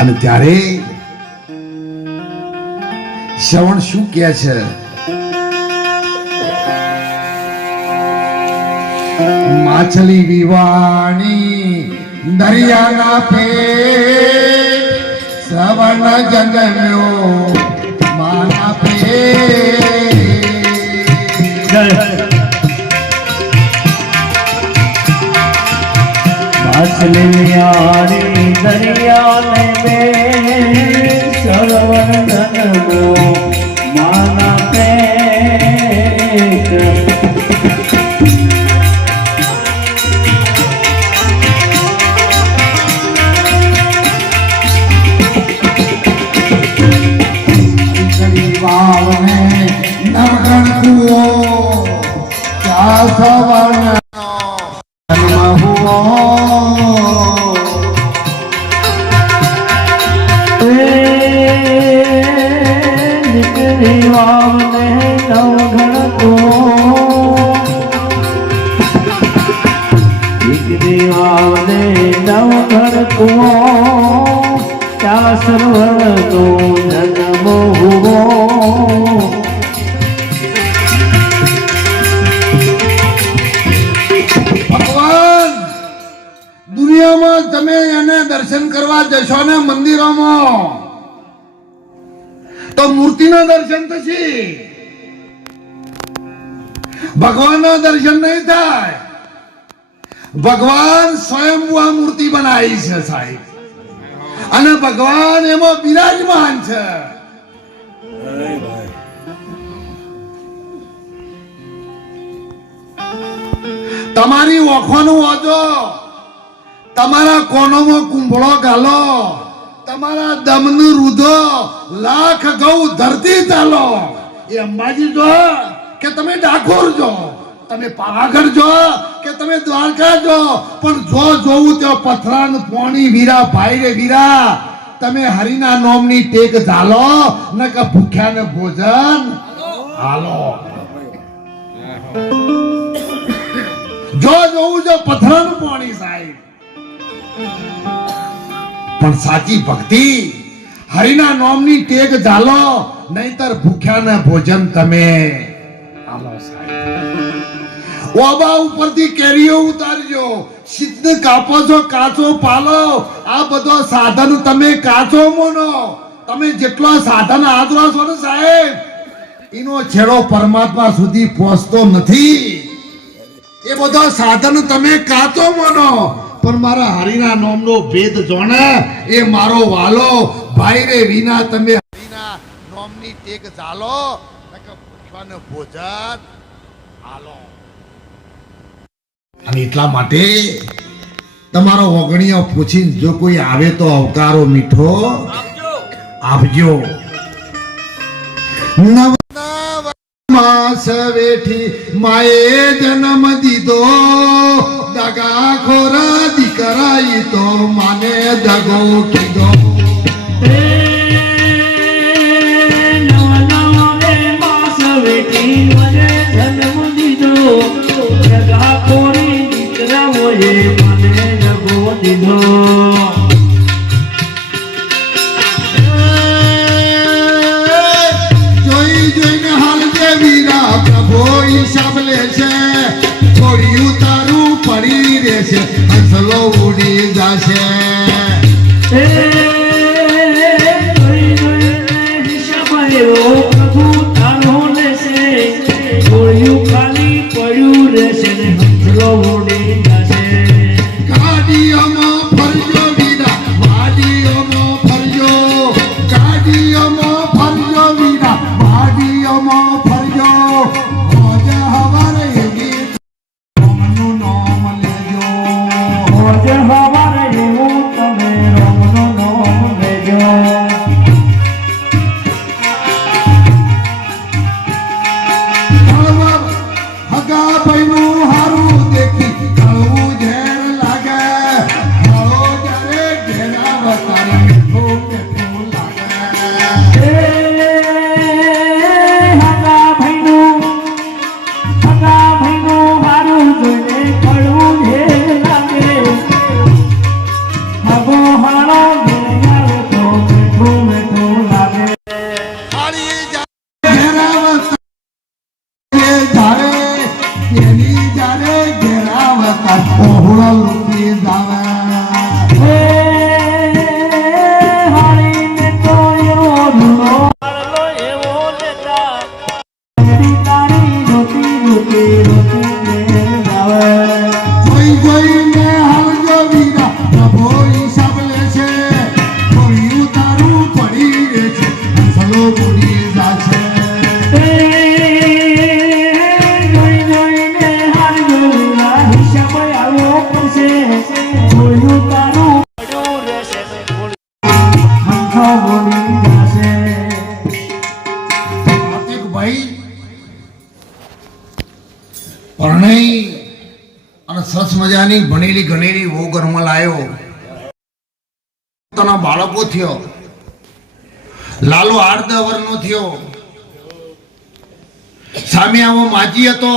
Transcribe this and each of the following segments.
અને ત્યારે શ્રવણ શું કહે છે? માછલી વિવાણી દરિયાના પેટ શ્રવણ જન્મ્યો માના પેટ. માછલી વિવાણી દરિયાને પેટ શ્રવણ જન્મ્યો માના પેટ. વાવને નગણ કુઓ ક્યાં સવર્ણ જન્મ હુઓ. નીકળી વાવને નવઘણ કુઓ, નીકળી વાવને નવઘણ કુઓ, ત્યાં સર્વનો જન્મ હુઓ. ભગવાન દુનિયામાં તમે એને દર્શન કરવા જશો ને મંદિરોમાં તો મૂર્તિના દર્શન થશે, ભગવાનના દર્શન નહીં થાય. ભગવાન સ્વયંભૂ આ મૂર્તિ બનાવી છે સાહેબ, અને ભગવાન એમાં બિરાજમાન છે. તમારી ઓખોનું ઓજો, તમારા કોણોમાં કુંભળો ગાલો, તમારા દમનું રુધો, લાખ ગૌ ધરતી ચાલો. એ અંબાજી જો કે તમે ડાકોર જો, તમે પાવાગઢ જો કે તમે દ્વારકા જો, પણ જો જોવું તો પથરાન પોણી વીરા ભાઈ રે વીરા, તમે હરિના નોમની ટેક ઝાલો ન કે ભૂખ્યાને ભોજન હાલો. જો જોવું જો પથરાન પોણી સાહેબ, પણ સાચી ભક્તિ હરિના નોમની ટેક ઝાલો, નહીતર ભૂખ્યાને ભોજન તમે હાલો સાહેબ. ઓબા ઉપરથી કેરીઓ ઉતારજો, સિદ્ધ કાપો છો, કાચો પાલો, આ બધો સાધન તમે કાચો મોનો. તમે જેટલો સાધન આદરો છો ને સાહેબ, એનો છેડો પરમાત્મા સુધી પહોંચતો નથી. એ બધો સાધન તમે કાચો મોનો, પણ મારા હરિના નામનો ભેદ જોણે એ મારો વાલો ભાઈ રે વિના તમે હરિના નામની ટેક ઝાલો નકર ભૂખ્યાને ભોજન હાલો. અને એટલા માટે તમારો ઓગણીઓ પૂછીને જો કોઈ આવે તો આવકારો મીઠો આપજો. માસ વેઠી માએ જન્મ દીધો, દગા ખોરા દીકરાઈ તો માને દગો કીધો. જન્મ દીધો, દગા ખોરી દીકરાઓએ મને દગો દીધો. જોઈ જોઈને હાલ જે વીરા પ્રભુ હિસાબ લે છે, થોડી તારું પડી રહેશે, હંસલો ઉડી જશે. પ્રભુ તારો લેશે, ગોળિયું ખાલી પડ્યું રહેશે ને હંસલો ઉડી જશે. ગાડીઓમાં ફરજો વીરા, વાડીઓમાં ફરજો, ગાડીઓમાં ફરજો વીરા, વાડીઓમાં ફરજો. રોજ હવારે એવી રોમનું નામ લેજો, રોજ હવારે એવું તમે રોમનું નામ લેજો. હગા ભાઈનું હારું દેખી કળવું ઝેર લાગે, હળો જ્યારે ઘેરા વતારે મીઠું મીઠું લાગે. હગા ભાઈનું હારું જોઈને કડવું ઘેર લાગે. હગો હારો ઘેર સરસ મજાની ભણેલી ગણેલી વહુ ઘરમાં લાયો. પોતાના બાળકો થયો. લાલો 8-10 વર્ષનો થયો. સામે આવો માજી હતો,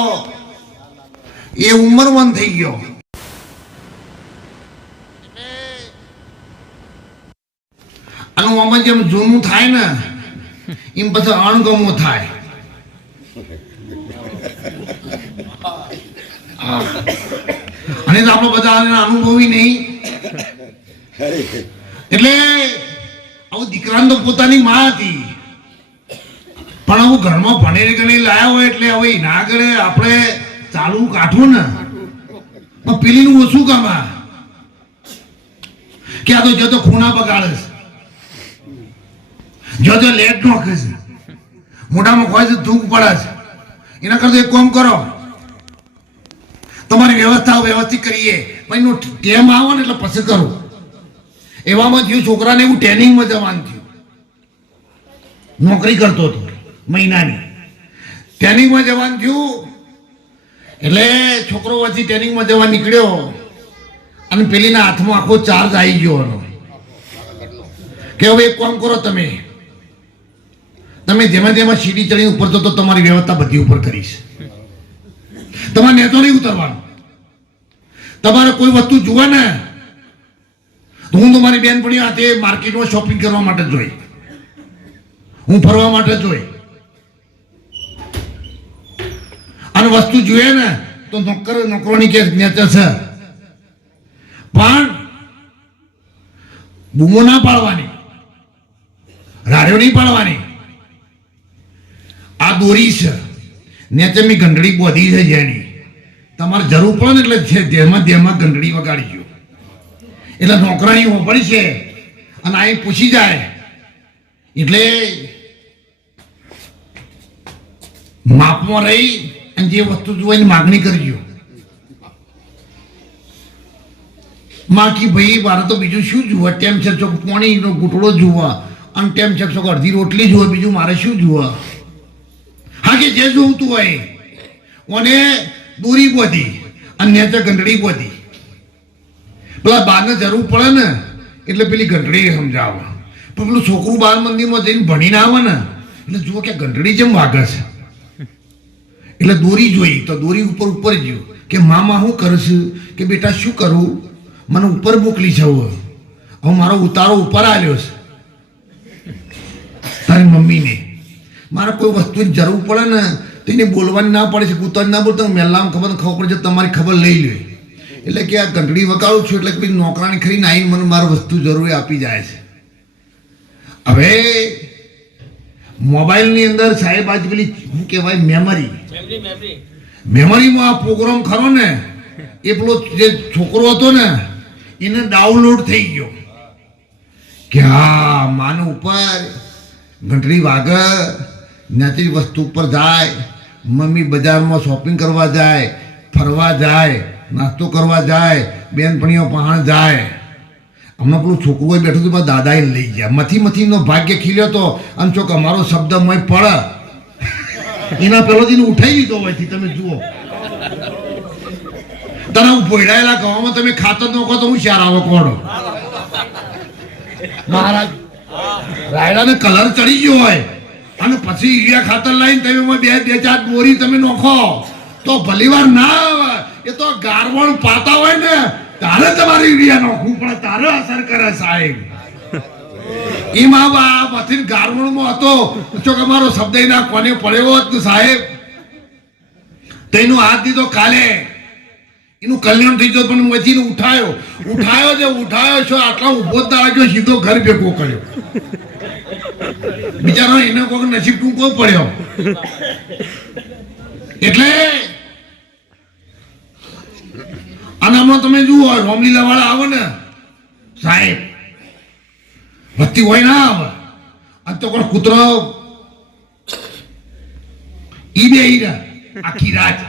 એ ઉંમરવન થઈ ગયો. આનું આમાં જેમ જૂનું થાય ને એમ પછી અણગમો થાય. અને તો આપણે બધા અનુભવી નહીં. એટલે આવું દીકરાને તો પોતાની માં હતી, પણ આવું ઘરમાં ભણેલી ગણેલી લાયા હોય એટલે હવે ના આગળ આપણે ચાલુ કાઢવું ને, પણ પેલીનું ઓછું કામા કે આ તો જો તો ખૂણા બગાડે છે, જો લેટ નોખે છે, મોઢામાં ખોય છે, ધૂક પડે છે. એના કરતા એક કામ કરો, તમારી વ્યવસ્થા વ્યવસ્થિત કરીએ, પણ એનું ટેમ આવે ને એટલે પછી કરું. એવામાં થયું છોકરાને એવું ટ્રેનિંગમાં જવાનું થયું. નોકરી કરતો હતો મહિનાની, ટ્રેનિંગમાં જવાનું થયું. એટલે છોકરો પછી ટ્રેનિંગમાં જવા નીકળ્યો અને પેલીના હાથમાં આખો ચાર્જ આવી ગયો એનો કે હવે એક કામ કરો, તમે જેમાં જેમાં સીડી ચડી ઉપર તો તમારી વ્યવસ્થા બધી ઉપર કરીશ. તમારે નેતો નહીં ઉતરવાનું. તમારે કોઈ વસ્તુ જુએ ને તો હું તમારી બેનપણી હાથે માર્કેટમાં શોપિંગ કરવા માટે જોઈ, હું ફરવા માટે જોઈ. અને વસ્તુ જોઈએ ને તો નોકરોની કે નેચર છે, પણ બૂમો ના પાડવાની, રાડ્યો નહીં પાડવાની. આ દોરી છે નેચરની ઘંટડી બોધી છે, જેની તમારે જરૂર પડે ને એટલે જેમાં ઘંટડી વગાડી ગયો એટલે નોકરાણી હોપડી છે અને અહીં પૂછી જાય એટલે માપમાં રહી અને જે વસ્તુ જુએ એની માગણી કરજો. માકી ભાઈ મારે તો બીજું શું જુએ, ટેમ છે ચોક પાણીનો ઘૂંટડો જુએ અને ટેમ છે ચોક અડધી રોટલી જુએ, બીજું મારે શું જુએ. હા કે જે જોવું હોય ઓને દોરી બોધી અને નેચર ઘંટડી બોધી. પેલા બારને જરૂર પડે ને એટલે પેલી ઘંટડી સમજાવે, પણ પેલું છોકરું બાર મંદિરમાં જઈને ભણીને આવે ને એટલે જુઓ કે ઘંટડી જેમ વાગે છે. એટલે દોરી જોઈ તો દોરી ઉપર ગયું કે મામા શું કરશું, કે બેટા શું કરું, મને ઉપર મોકલી છે, હવે મારો ઉતારો ઉપર આવ્યો છે. તારી મમ્મીને મારે કોઈ વસ્તુની જરૂર પડે ને તો એને બોલવાની ના પડે છે, કૂતરાની ના બોલતો મહેલામાં ખબર પડે છે, તમારી ખબર લઈ લે. એટલે કે આ ઘંટડી વગાડું છું એટલે કે નોકરાણી ખરીને આવીને મને મારી વસ્તુ જરૂરી આપી જાય છે. હવે મોબાઈલની અંદર સાહેબ આજ પેલી શું કહેવાય મેમરીમાં આ પ્રોગ્રામ ખરો ને એ પેલો જે છોકરો હતો ને એને ડાઉનલોડ થઈ ગયો કે હા માનો ઉપર ઘંટડી વાગે, નાતી વસ્તુ ઉપર જાય, મમ્મી બજારમાં શોપિંગ કરવા જાય, ફરવા જાય, નાસ્તો કરવા જાય, બેનપણીઓ પહાણ જાય. હમણાં પેલું છોકરું બેઠું હતું, દાદાએ લઈ ગયા. મથીનો ભાગ્ય ખીલ્યો હતો અને ચોક અમારો શબ્દ મોય પડે એના પેલો દિન ઉઠાઈ લીધો હોય. તમે જુઓ તને ભોયડાયેલા ગવામાં તમે ખાતર નોખો તો હું શાર આવો કોડો મહારાજ. રાયડાને કલર ચડી ગયો હોય અને પછી યુરિયા ખાતર લાવીને તમે બે ચાર બોરી તમે નોખો તો ભલીવાર ના આવે. એ તો ગારવણ પાતા હોય ને તારે તમારે યુરિયા નોખવું પડે, તારે અસર કરે સાહેબ. એમાં આ બધી ગારવણમાં હતો તો અમારો શબ્દ એના કોને પડ્યો હોત સાહેબ તેનો હાથ દીધો કાલે એનું કલ્યાણ થઈ ગયો, પણ મચીને ઉઠાયો છો આટલા ઉભો તાળ્યો સીધો ઘર ભેગો કર્યો. બિચારો એને કોઈ નસીબ ટૂંકો પડ્યો. એટલે અને હમણાં તમે જુઓ રામલીલા વાળા આવે ને સાહેબ, વસ્તી હોય ના આવે અને તો કોઈ કૂતરો ઈ બે આખી રાત.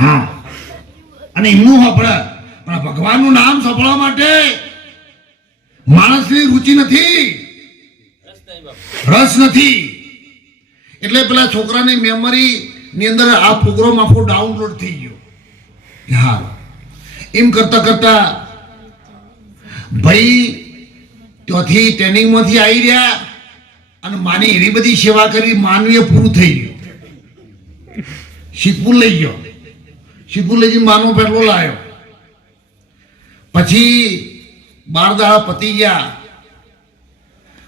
હા અને એમનું સાંભળે પણ ભગવાનનું નામ સાંભળવા માટે માણસની રુચિ નથી, રસ નથી. એટલે પેલા છોકરાની મેમરી ની અંદર આ પ્રોગ્રામ આખો ડાઉનલોડ થઈ ગયો. હા એમ કરતા કરતા ભાઈ ત્યાંથી ટ્રેનિંગમાંથી આવી રહ્યા અને માની એવી બધી સેવા કરી, માનવીય પૂરું થઈ ગયું. સિદ્ધપુર લઈ ગયો, સિદ્ધપુર લઈ જઈને માનો પેટ્રોલ આવ્યો. પછી 12 દાડા પતી ગયા,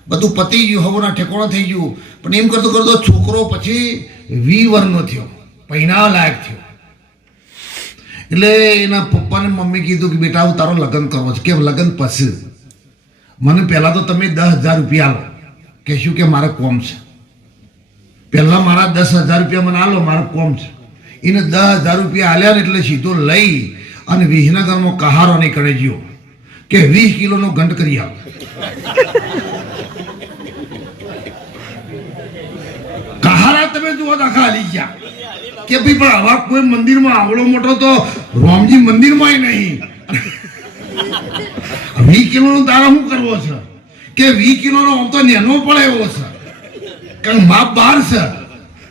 બધું પતી ગયું, હવના ઠેકોણા થઈ ગયું. પણ એમ કરતો કરતો છોકરો પછી 20 વર્ષનો થયો, પહેણાવા લાયક થયો. એટલે એના પપ્પાને મમ્મી કીધું કે બેટા હું તારો લગ્ન કરવો છે. કે લગ્ન પછી મને પહેલાં તો તમે 10,000 રૂપિયા આલો. કહેશું કે મારે કોમ છે. પહેલાં મારા 10,000 રૂપિયા મને આલો, મારે કોમ છે. એને 10,000 રૂપિયા આલ્યા ને એટલે સીધો લઈ અને વિસનગરમાં કહારો નહીં કરે ગયો કે 20 કિલોનો ઘંટ કરી આવો. કહારા તમે જુઓ તો આખા હાલી ગયા કે ભાઈ પણ આવા કોઈ મંદિરમાં આવડો મોટો તો રામજી મંદિરમાં નહીં. 20 કિલોનો તારા શું કરવો છે? કે 20 કિલોનો આમ તો નેનો પડે એવો છે, કારણ માપ 12 છે,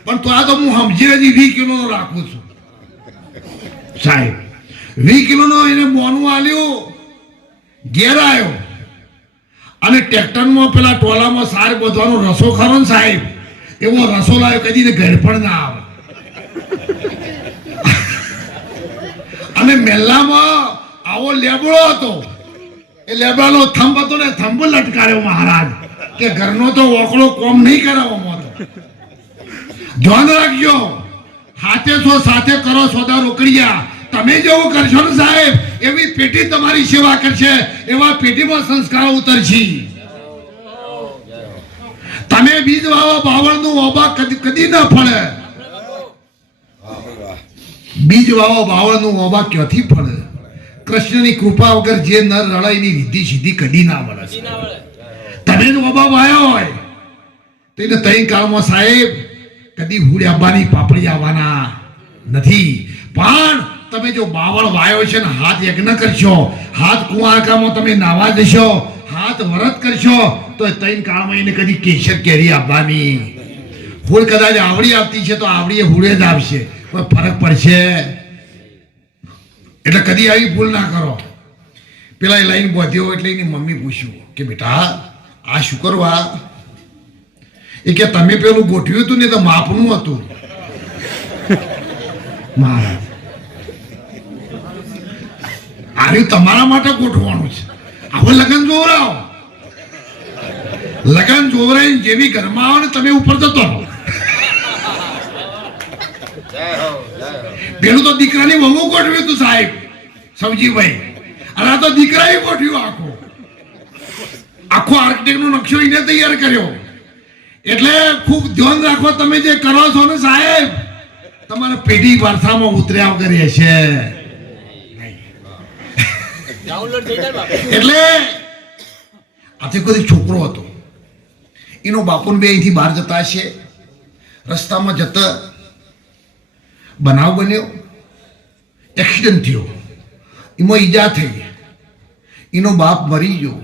પણ તો આ તો હું સમજી હજી 20 કિલોનો રાખું છું. સાહેબ 20 કિલોનો એને બોનું આલ્યું, ઘેર આવ્યો અને ટ્રેક્ટરમાં પેલા ટોલામાં સાર બધવાનો રસો ખરો ને સાહેબ, એવો રસો લાવ્યો, કદી ને ઘર પણ ના આવે. અને મેલ્લામાં આવો લેબડો હતો, એ લેબડાનો થંભ હતો ને, થંભ લટકાર્યો મહારાજ કે ઘરનો તો ઓકળો કોમ નહીં કરાવવામાં હતો. ધ્યાન રાખજો, હાથે છો સાથે કરો સોદા રોકડિયા. તમે જેવું કરશો ને સાહેબ, એવી પેઢી તમારી સેવા કરશે, એવા પેઢીમાં સંસ્કારો ઉતરશે. તમે બીજ વાવો બાવળનું ઓબા કદી ના ફળે. બીજ વાવો બાવળનું ઓબા ક્યાંથી ફળે? કૃષ્ણની કૃપા વગર જે નર રળાઈની વિધિ સીધી કદી ના મળે. તમે જ ઓબા વાયો હોય તો એને તઈ કાળમાં સાહેબ કદી હુડ્યાબાની પાપડી આવવાના નથી. પણ તમે જો બાવળ વાયો છે ને હાથ યજ્ઞ કરશો, હાથ કુંવારકામાં તમે નાવા જશો, હાથ વરત કરશો, તો તૈન કાળમાં એને કદી કેસર કેરી આપવાની. હુડ કદાચ આવડી આવતી છે તો આવડી હુડે જ આવશે, કોઈ ફરક પડશે. એટલે કદી આવી ભૂલ ના કરો. પેલા એ લાઈન બોધ્યો એટલે એની મમ્મી પૂછ્યું કે બેટા આ શું કરવા? એ કે તમે પેલું ગોઠવ્યું હતું ને તો માપનું હતું. મહારાજ આર્યું તમારા માટે ગોઠવાનું છે. હવે લગન જોવરાવો, લગન જોવરાઈ જેવી ઘરમાં આવો ને તમે ઉપર જતો રહો. પેલું તો દીકરાની વહુ ગોઠવ્યું હતું સાહેબ સવજીભાઈ, અને આ તો દીકરાએ ગોઠવ્યું આખો આર્કિટેક્ટ નો નકશો એને તૈયાર કર્યો. એટલે ખૂબ ધ્યાન રાખો, તમે જે કરો છો ને સાહેબ, તમારા પેઢી વારસામાં ઉતર્યા વગર હશે. એટલે આથી કોઈ છોકરો હતો, એનો બાપુ બે અહીંથી બહાર જતા હશે, રસ્તામાં જતા બનાવ બન્યો, એક્સિડન્ટ થયો, એમાં ઈજા થઈ, એનો બાપ મરી ગયો,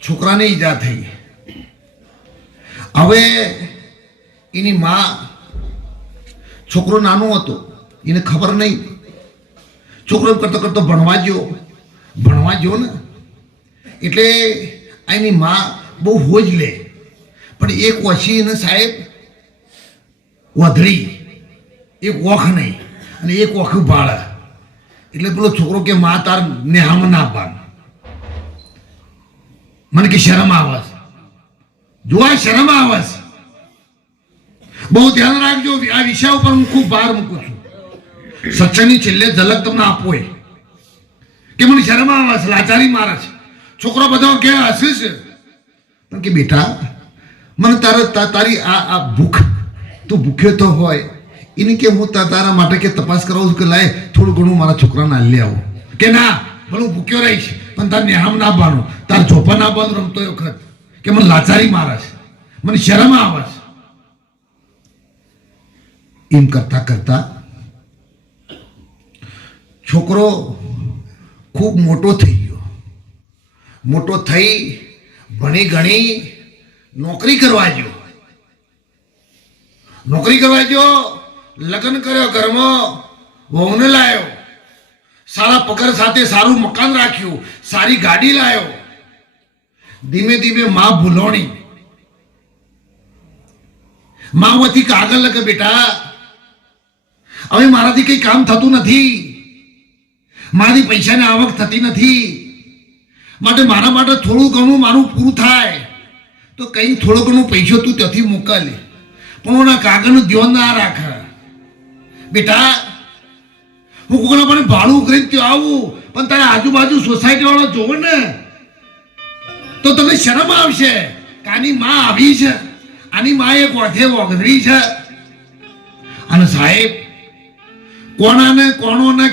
છોકરાને ઈજા થઈ. હવે એની માં, છોકરો નાનો હતો, એને ખબર નહીં, છોકરો કરતો કરતો ભણવા ગયો ને, એટલે એની માં બહુ હોજ લે, પણ એક ઓછી એને સાહેબ વધડી, એક ઓખ નહીં અને એક ઓખ ભાડે. એટલે પેલો છોકરો કે માં તાર નેહામાં ના આપવાનું. મને કે શરમ આવે, જોવા શરમ આવે. બહુ ધ્યાન રાખજો, આ વિષય ઉપર હું ખૂબ ભાર મૂકું છું. સત્સંગની છેલ્લે ઝલક તમને આપો કે મને શરમ આવે છે, લાચારી મારે છે. છોકરો બધો કે હસે છે, પણ કે બેટા મને તારી આ ભૂખ, તું ભૂખ્યો તો હોય એને કે હું તારા માટે કે તપાસ કરાવું છું કે લાય થોડું ઘણું મારા છોકરાને હાલી આવું. કે ના ભલું ભૂખ્યો રહીશ પણ તાર નેહામ ના બાનું, તાર ચોપા ના બાનું રમતો એ વખત કે મને લાચારી મારે છે, મને શરમ આવે છે. એમ કરતા કરતા છોકરો ખૂબ મોટો થઈ ગયો. મોટો થઈ ભણી ગણી નોકરી કરવા ગયો. લગ્ન કર્યો, ઘરમાં વહુને લાવ્યો, સારા પગાર સાથે સારું મકાન રાખ્યું, સારી ગાડી લાયો. ધીમે ધીમે માં ભૂલોણી. માં વતી કાગળ લખે, બેટા હવે મારાથી કઈ કામ થતું નથી, મારી પૈસાની આવક થતી નથી, માટે મારા માટે થોડું ઘણું મારું પૂરું થાય તો કઈ થોડો ઘણો પૈસો તું ત્યાંથી મોકલે. પણ ઓના કાગળનું ધ્યાન ના રાખ. બેટા હું કોકના પણ ભાડું કરીને ત્યાં આવું, પણ તારા આજુબાજુ સોસાયટી વાળા જોવે ને તો તને શરમ આવશે કે આની માં આવી છે, આની માં એક વાથે વગરી છે. અને સાહેબ કોણાને કોણો ના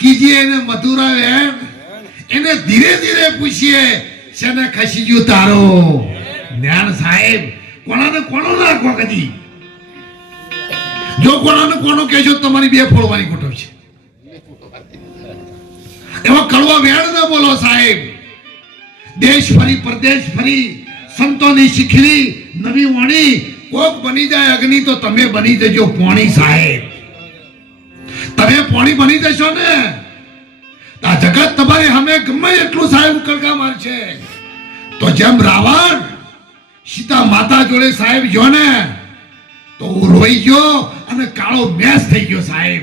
કીજીએ ને મધુરા વેણ એને ધીરે ધીરે પૂછીએ શેને ખસી ગયું તારો જ્ઞાન. સાહેબ કોણાને કોણો ના કહો કદી. જો કોણાને કોણો કહેશો તમારી બે ફોડવાની ગોઠવ છે. એવા કડવા વેણ ના બોલો સાહેબ. દેશ ફરી પરદેશ ફરી સંતોની શીખરી નવી વાણી, કોક બની જાય અગ્નિ તો તમે બની જજો પોણી. સાહેબ તમે પોણી બની જશો ને આ જગત તમારી સામે ગમે એટલું સાહેબ ઉકળકા મારશે. તો જેમ રાવણ સીતા માતા જોડે સાહેબ જો ને તો હું રોઈ ગયો અને કાળો મેસ થઈ ગયો. સાહેબ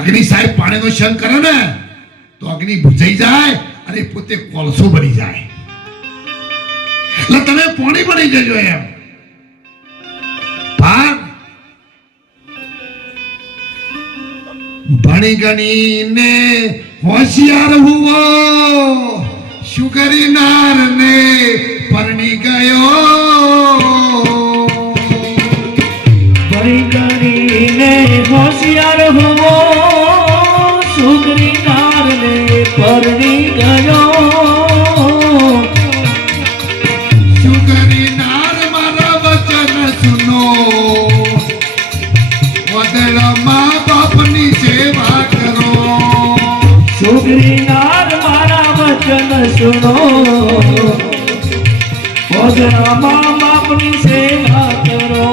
અગ્નિ સાહેબ પાણીનો શંખ કરે ને તો અગ્નિ બુઝાઈ જાય અને પોતે કોલસો બની જાય. એટલે તમે પોણી બની જજો એમ. ભણી ગણીને હોશિયાર હુઓ, શુગરી નાર ને પરણી ગયો. ભણી ગણીને હોશિયાર હુઓ, શુગરી નાર ને પરણી ગયો. શુગરી નાર મારા વચન સુનો, વદળા મા બાપની સેવા કરો. શુગરી નાર મારા વચન સુનો, વદળા મા બાપની સેવા કરો.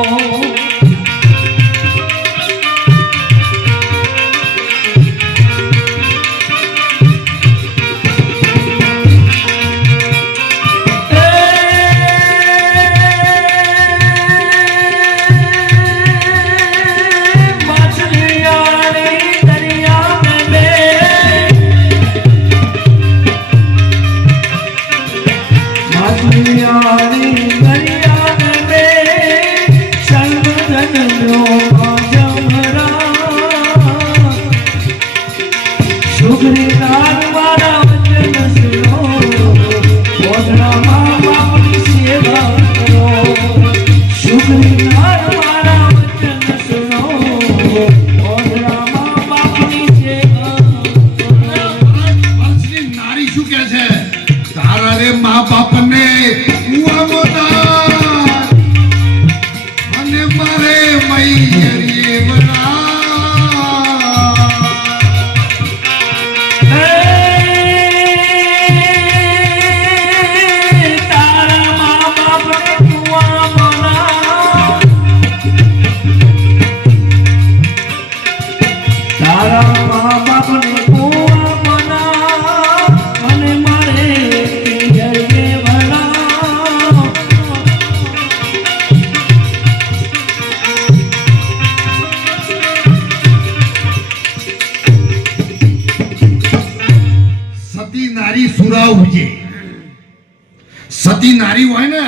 સતી નારી હોય ને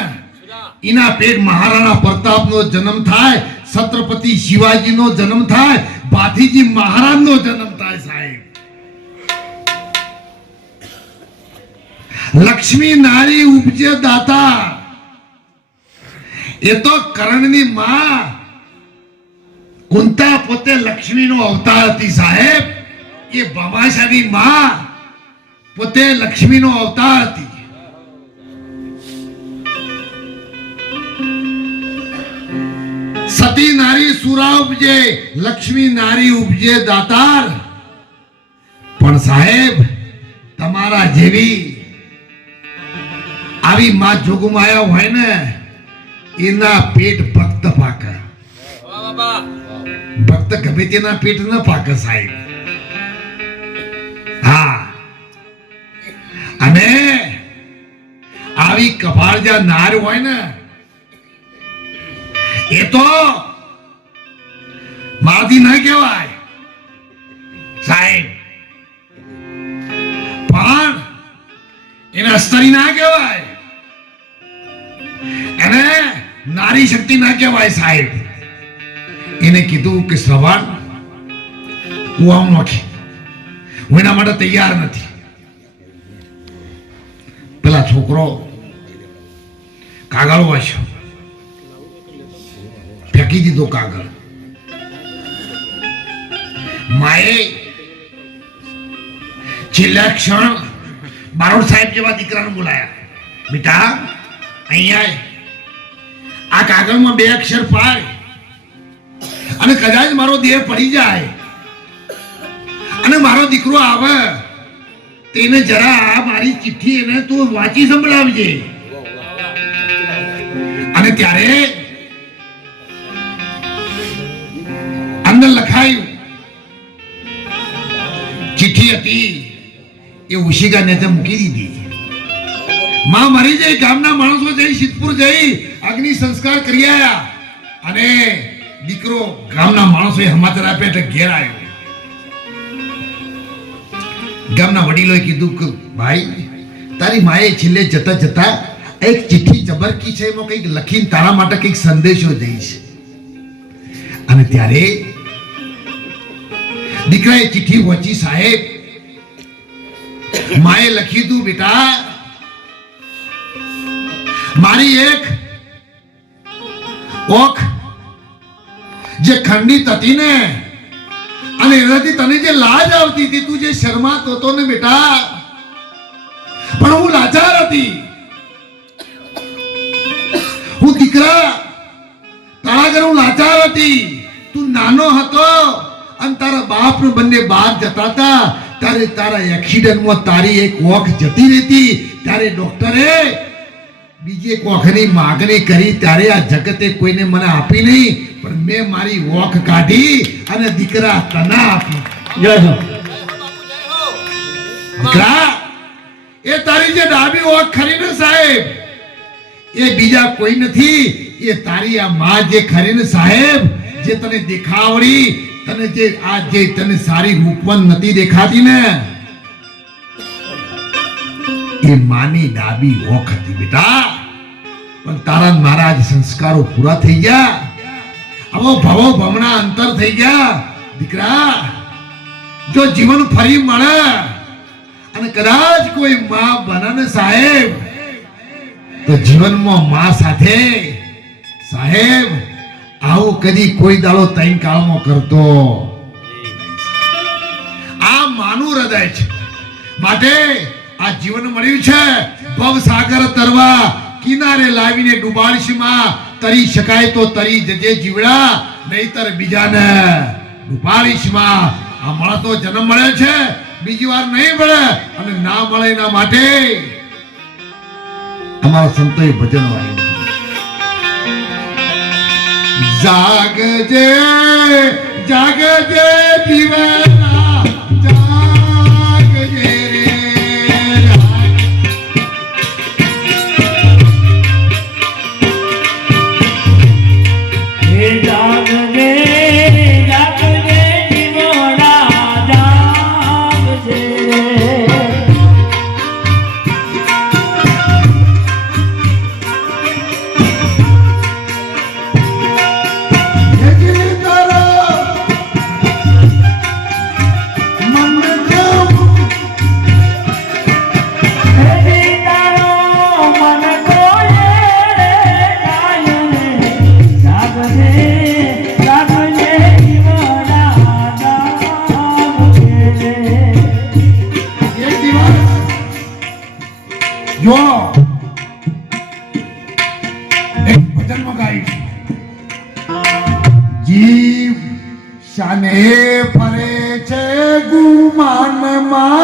એના પેટ મહારાણા પ્રતાપનો જન્મ થાય, છત્રપતિ શિવાજીનો જન્મ થાય, ભાથીજી મહારાજનો જન્મ થાય. સાહેબ લક્ષ્મી નારી ઉપજે દાતા, એ તો કરણની માં કુંતા પોતે લક્ષ્મીનો અવતાર હતી. સાહેબ એ ભમાશાની માં પોતે લક્ષ્મીનો અવતાર હતી. સતી નારી સુરા ઉપજે, લક્ષ્મી નારી ઉપજે દાતાર. પણ સાહેબ તમારા જેવી આવી માં જોગમાયા હોય ને એના પેટ ભક્ત પાકે. ભક્ત ગમે તેના પેટ ન પાકે સાહેબ. અને આવી કપાળજા નાર હોય ને એ તો માદી ના કહેવાય સાહેબ, પણ એને અસ્તરી ના કહેવાય, એને નારી શક્તિ ના કહેવાય સાહેબ. એને કીધું કે શ્રવણ હું આવું નથી, હું એના માટે તૈયાર નથી. પેલા છોકરો કાગળ વાંચ્યો, ફેંકી દીધો કાગળ. માએ છેલ્લા ક્ષણ બારોટ સાહેબ જેવા દીકરાને બોલાયા, બેટા અહીંયા આ કાગળમાં 2 અક્ષર પાડ અને કદાચ મારો દેહ પડી જાય અને મારો દીકરો આવે તેને જરા આ મારી ચિઠ્ઠી એને તું વાંચી સંભળાવજે. અને ત્યારે અંદર લખાયું, ચિઠ્ઠી હતી એ ઉશિકાને તે મૂકી દીધી. માં મરી જઈ, ગામના માણસો જઈ સિદ્ધપુર જઈ અગ્નિ સંસ્કાર કરી આયા અને દીકરો ગામના માણસોએ સમાચાર આપ્યા એટલે ઘેર આવ્યો. ગામના વડીલોએ કીધું કે ભાઈ તારી માએ છેલ્લે જતા જતા એક ચિઠ્ઠી જબરકી છે, એમાં કંઈક લખીને તારા માટે કંઈક સંદેશો દઈ છે. અને ત્યારે દીકરાએ ચિઠ્ઠી વાંચી. સાહેબ માએ લખી તું બેટા મારી એક ઓખ જે ખંડિત હતી ને અને એનાથી તને જે લાજ આવતી હતી, તું જે શરમાતો હતો ને બેટા, પણ હું લાચાર હતી. હું દીકરા તારા ઘરે હું લાચાર હતી. તું નાનો હતો અને તારા બાપ ને બંને બહાર જતા હતા ત્યારે તારા એક્સિડન્ટમાં તારી એક ઓખ જતી રહેતી. ત્યારે ડોક્ટરે બીજી એક ઓખની માંગણી કરી ત્યારે આ જગતે કોઈને મને આપી નહીં, પણ મેં મારી ઓખ કાઢી અને દીકરા તને આપી. દીકરા એ તારી જે ડાબી ઓખ ખરી ને સાહેબ, એ બીજા કોઈ નથી, એ તારી આ માં જે ખરી ને સાહેબ, જે તને દેખાવડી, તને જે આ જે તને સારી રૂપવંત નથી દેખાતી ને, એ માની ડાબી ઓખ હતી બેટા. પણ તારા મારા આજ સંસ્કારો પૂરા થઈ ગયા, આવો ભવો ભમણા અંતર થઈ ગયા. દીકરા જો જીવન ફરી મળે અને કદાચ કોઈ માં બને ને સાહેબ, તો જીવનમાં માં સાથે સાહેબ આવું કદી કોઈ દાડો તૈન કાળમાં કરતો. આ માનું હૃદય છે, માટે આ જીવન મળ્યું છે ભવસાગર તરવા, કિનારે લાવીને ડુબાડીશમાં. તરી શકાય તો તરી જજે જીવડા, નહીતર બીજાને ડુબાડીશમાં. આ મળતો જન્મ મળે છે, બીજી વાર નહીં મળે, અને ના મળે એના માટે અમારા સંતોએ ભજન વાળ્યું, જાગજે જાગજે દીવાના જાગજે રે. હે જાગજે જાગજે જીવડા જાગજે રે. જો એક ભજનમાં ગાઈશ, જીવ શાને ફરે છે ગુમાનમાં,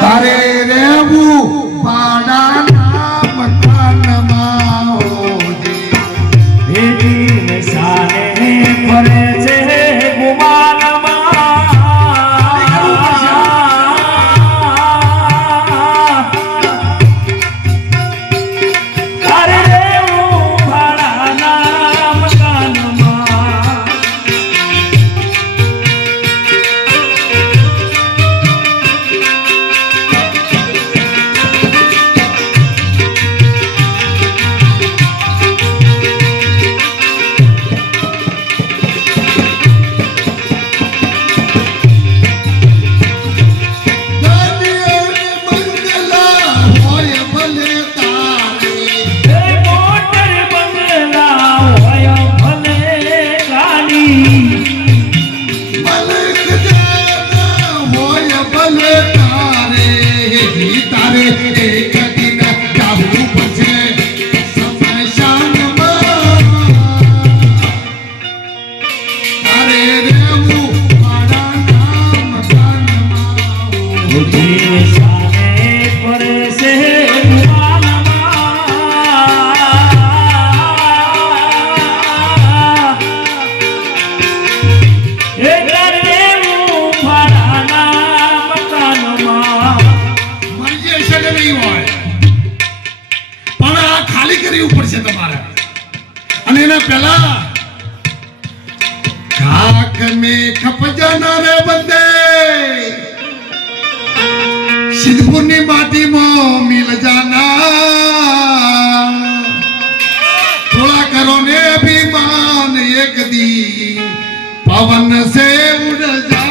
તારે રહેવું પાડાના મકાનમાં. હે જીવ શાને ફરે છે ગુમાનમાં, નહીં હોય, પણ આ ખાલી કરવી પડશે તમારે. અને એના પહેલા ખાક में खप जाना रे बंदे, सिद्धपुરની માટીમાં મિલ જાના. થોડા કરો ને અભિમાન, એક દી પવન से उड़ जाना.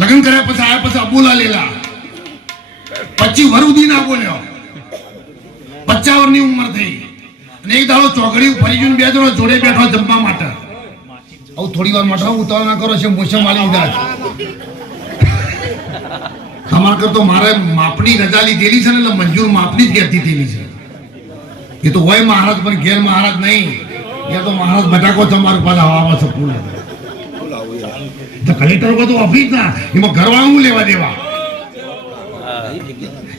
લગ્ન કર્યા પછી આયા પછી અબુલા લેલા 25 વરુદી ના બોલ્યો, 50 વર્ષની ઉંમર થઈ અને એક દાડો ચોકડી ફરી જઈને બે જણો જોડે બેઠો જમવા માટે. આવું થોડી વાર માટે ઉતાવળ ના કરો છે, મોસમ વાળી ઉદાસ તમારે કરતો મારે માપની રજા લીધેલી છે ને, એટલે મંજૂર માપની જ ઘેરથી થયેલી છે. એ તો હોય મહારાજ પણ ઘેર મહારાજ નહીં, એ તો મહારાજ બટાકો તમારું પાછા હવામાં છે પૂરા. તો કલેક્ટર બધું ઓફિસ ના એમાં ઘરવાળું લેવા દેવા.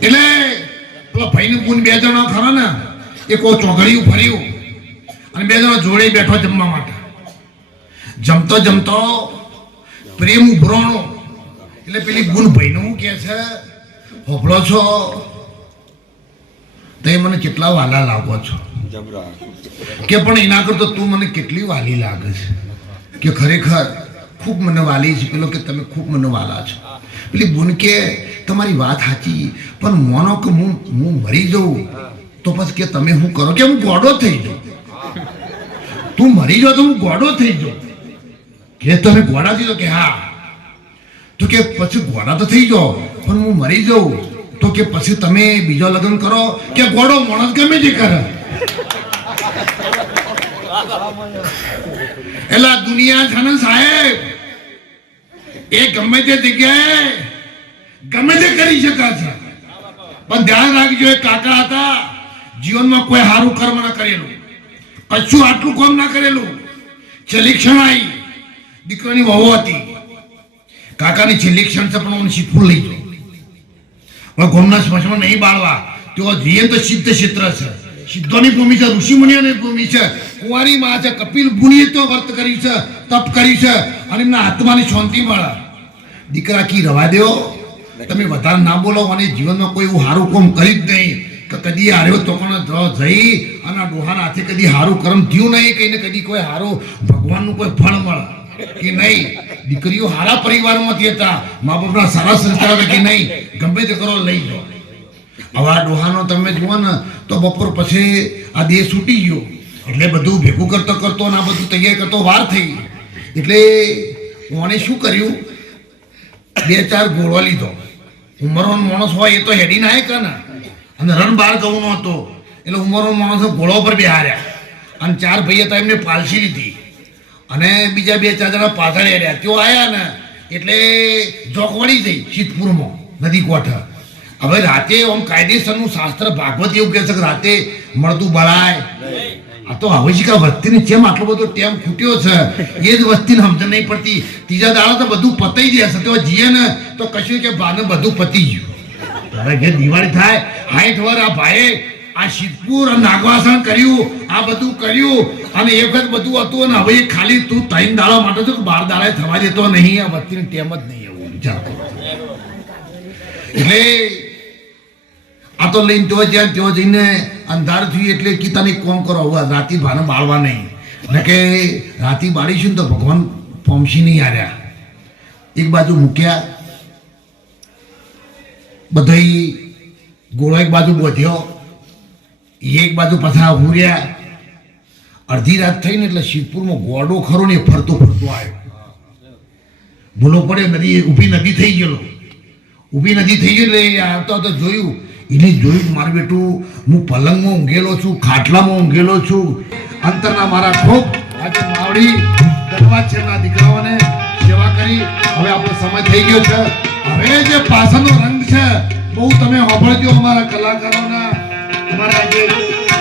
એટલે પેલો ભાઈ પૂન બે જણા ખરો ને, એ કોઈ ચોઘડિયું ફર્યું અને બે જણા જોડે બેઠો જમવા માટે. જમતો જમતો પ્રેમ ઉભરાણો એટલે પેલી ગુણ ભાઈનું કે છે, હોપળો છો તો મને કેટલા વાલા લાગો છો કે, પણ એના કરતો તું મને કેટલી વાલી લાગે છે કે ખરેખર ખૂબ મને વાલી છે. પેલો કે તમે ખૂબ મને વાલા છો. પેલી બુન કે તમારી વાત સાચી, પણ મોનો કે હું મરી જાઉં તો પછી કે તમે શું કરો કે હું ગોડો થઈ જાઉં. તું મરી જાવ તો હું ગોડો થઈ જાઉં કે તમે ગોડા થઈ જાઓ કે હા. તો કે પછી ગોડા તો થઈ જાઓ પણ હું મરી જાઉં તો કે પછી તમે બીજો લગ્ન કરો કે ગોડો માણસ ગમે તે કરે. એટલે દુનિયા છે ને સાહેબ, એ ગમે તે જગ્યાએ ગમે તે કરી શકાશે, પણ ધ્યાન રાખજો એ કાકા હતા જીવનમાં કોઈ સારું કર્મ ના કરેલું, કશું આટલું કામ ના કરેલું. છેલ્લી ક્ષણ આવી, દીકરાની વહુ હતી, કાકાની છેલ્લી ક્ષણ છે પણ શીખવું લઈ ગયો. હવે ગોમના સ્મશાનમાં નહીં બાળવા, તેઓ જઈએ તો સિદ્ધ ક્ષેત્ર છે, સિદ્ધોની ભૂમિ છે, ઋષિ મુનિઓની ભૂમિ છે, કુંવારી માં છે, કપિલ મુનિએ તો વ્રત કર્યું છે, તપ કર્યું છે અને એમના આત્માની શાંતિ મળે. દીકરા કી રવા દો, તમે વધારે ના બોલો અને જીવનમાં કોઈ એવું સારું કામ કરી જ નહીં કે કદી હાર્યો તો પણ જઈ અને ડોહાના હાથે કદી સારું કર્મ થયું નહીં, કઈને કદી કોઈ સારું ભગવાનનું કોઈ ફળ મળે. કે નહીં દીકરીઓ સારા પરિવારમાંથી હતા, મા બાપના સારા સંસ્કાર હતા કે નહીં, ગમે તે કરો લઈ લો. હવે આ ડોહાનો તમે જુઓ ને તો બપોર પછી આ દેહ છૂટી ગયો એટલે બધું ભેગું કરતો કરતો ને આ બધું તૈયાર કરતો વાર થઈ. એટલે ઓને શું કર્યું, 2-4 ઘોડો લીધો. ઉંમરનો માણસ હોય એ તો હેડી ના કે ને, અને રણ બહાર ગૌનો હતો એટલે ઉંમરનો માણસ ઘોડો પર બેહાર્યા અને 4 ભાઈએ તો એમને પાલસી લીધી અને બીજા 2-4 જણા પાછળ હેડ્યા. તેઓ આવ્યા ને એટલે જોખવડી થઈ સિદ્ધપુરમાં નદી કોઠે. હવે રાતે આમ કાયદેસરનું શાસ્ત્ર ભાગવત એવું કહે છે કે રાતે મળતું બળાય. આ તો હવે છે કે વસ્તીને જેમ આટલો બધો ટેમ ખૂટ્યો છે એ જ વસ્તીને સમજણ નહીં પડતી. ત્રીજા દાડા તો બધું પતાઈ જશે, તો જીએ ને તો કશું કે ભાને બધું પતી ગયું. તારે ઘેર દિવાળી થાય 60 વર્ષ આ ભાઈએ આ સિદ્ધપુર નાગવાસણ કર્યું, આ બધું કર્યું અને એ વખત બધું હતું અને હવે ખાલી તું 3 દાડા માટે તો 12 દાડા થવા દેતો નહીં. આ વસ્તીની ટેમ જ નહીં એવું વિચાર કરો. એટલે આ તો લઈને ત્યાં જઈને અંધાર થયું એટલે કીતાની કોમ કરો. હવે રાતી ભાને બાળવા નહીં ને કે રાતી બાળીશું ને તો ભગવાન પમસી નહીં હાર્યા. એક બાજુ મૂક્યા, બધા ગોળો એક બાજુ બોધ્યો, એક બાજુ પાછા હુર્યા. અડધી રાત થઈને એટલે સિદ્ધપુરમાં ગોડો ખરો ને ફરતો આવ્યો. ભૂલો પડ્યો, નદી ઊભી નદી થઈ ગયેલો. ઊભી નદી થઈ ગઈ એટલે આવતો આવતો જોયું. એને જોયું મારું બેટું હું પલંગમાં ઊંઘેલો છું, ખાટલામાં ઊંઘેલો છું. અંતરના મારા ખૂબ આજે માવડી ધન્યવાદ છે એમના દીકરાઓને સેવા કરી. હવે આપણો સમય થઈ ગયો છે. હવે જે પાછળનો રંગ છે બહુ તમે સાંભળજો અમારા કલાકારોના, અમારા જે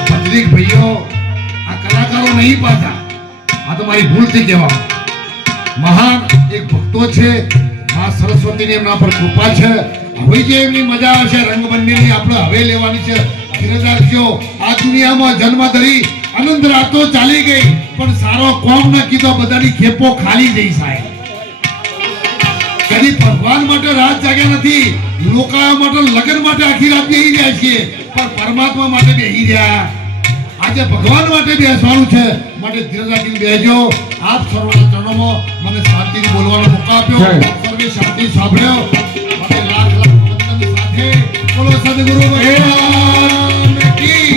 ભદ્રિક ભાઈઓ આ કલાકારો નહીં પાછા, આ તો મારી ભૂલથી કહેવા. મહાન એક ભક્તો છે, મા સરસ્વતીની એમના પર કૃપા છે. હવે જે એમની મજા આવશે રંગબંધીની આપણે હવે લેવાની છે. ધીરજ આ દુનિયામાં જન્મ ધરી આનંદ રાતો ચાલી ગઈ પણ સારો કોમ ન કીધો બધાની ખેપો ખાલી જઈ સાહેબ. કદી ભગવાન માટે રાત જાગ્યા નથી, લોકા માટે લગ્ન માટે આખી રાત બેહી રહ્યા છીએ પણ પરમાત્મા માટે બેહી રહ્યા. આજે ભગવાન માટે બેસવાનું છે માટે ધીરજ રાખીને બેસજો. આપ સર્વના ચરણોમાં મને શાંતિથી બોલવાનો મોકો આપ્યો, સર્વે શાંતિ સાંભળ્યો. લાખ લાખ વંદન સાથે બોલો સદગુરુ ભગવાન કી